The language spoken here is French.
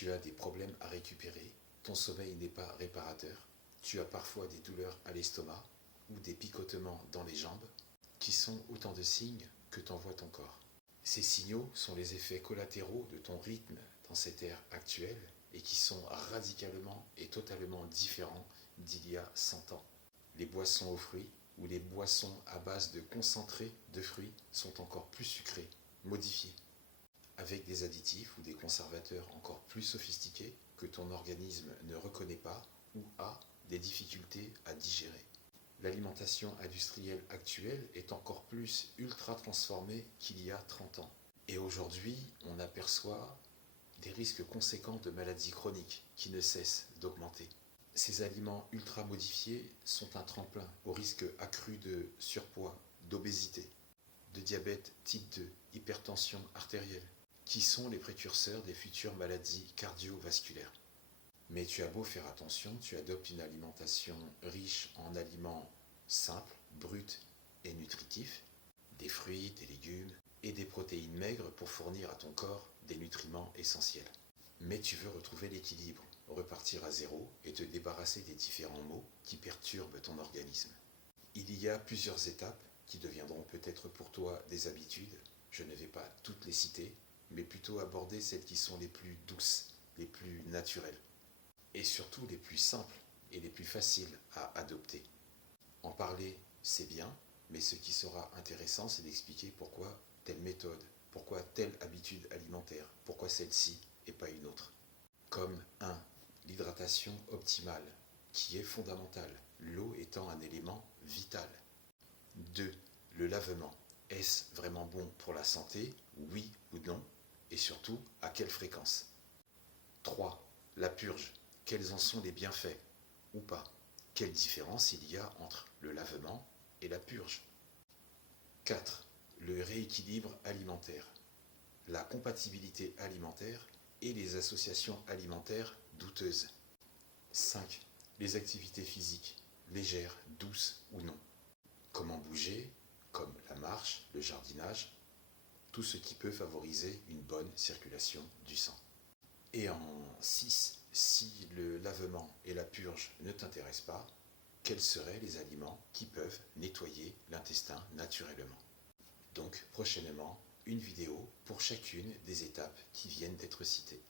Tu as des problèmes à récupérer, ton sommeil n'est pas réparateur, tu as parfois des douleurs à l'estomac ou des picotements dans les jambes, qui sont autant de signes que t'envoie ton corps. Ces signaux sont les effets collatéraux de ton rythme dans cette ère actuelle et qui sont radicalement et totalement différents d'il y a 100 ans. Les boissons aux fruits ou les boissons à base de concentré de fruits sont encore plus sucrées, modifiées, avec des additifs ou des conservateurs encore plus sophistiqués que ton organisme ne reconnaît pas ou a des difficultés à digérer. L'alimentation industrielle actuelle est encore plus ultra transformée qu'il y a 30 ans. Et aujourd'hui, on aperçoit des risques conséquents de maladies chroniques qui ne cessent d'augmenter. Ces aliments ultra modifiés sont un tremplin au risque accru de surpoids, d'obésité, de diabète type 2, hypertension artérielle, qui sont les précurseurs des futures maladies cardiovasculaires. Mais tu as beau faire attention, tu adoptes une alimentation riche en aliments simples, bruts et nutritifs, des fruits, des légumes et des protéines maigres pour fournir à ton corps des nutriments essentiels. Mais tu veux retrouver l'équilibre, repartir à zéro et te débarrasser des différents maux qui perturbent ton organisme. Il y a plusieurs étapes qui deviendront peut-être pour toi des habitudes. Je ne vais pas toutes les citer, mais plutôt aborder celles qui sont les plus douces, les plus naturelles, et surtout les plus simples et les plus faciles à adopter. En parler, c'est bien, mais ce qui sera intéressant, c'est d'expliquer pourquoi telle méthode, pourquoi telle habitude alimentaire, pourquoi celle-ci et pas une autre. Comme 1. L'hydratation optimale, qui est fondamentale, l'eau étant un élément vital. 2. Le lavement. Est-ce vraiment bon pour la santé, oui ou non, et surtout à quelle fréquence? 3. La purge. Quels en sont les bienfaits ou pas? Quelle différence il y a entre le lavement et la purge? 4. Le rééquilibre alimentaire. La compatibilité alimentaire et les associations alimentaires douteuses. 5. Les activités physiques, légères, douces ou non. Comment bouger, comme la marche, le jardinage, tout ce qui peut favoriser une bonne circulation du sang. Et en 6, si le lavement et la purge ne t'intéressent pas, quels seraient les aliments qui peuvent nettoyer l'intestin naturellement? Donc prochainement, une vidéo pour chacune des étapes qui viennent d'être citées.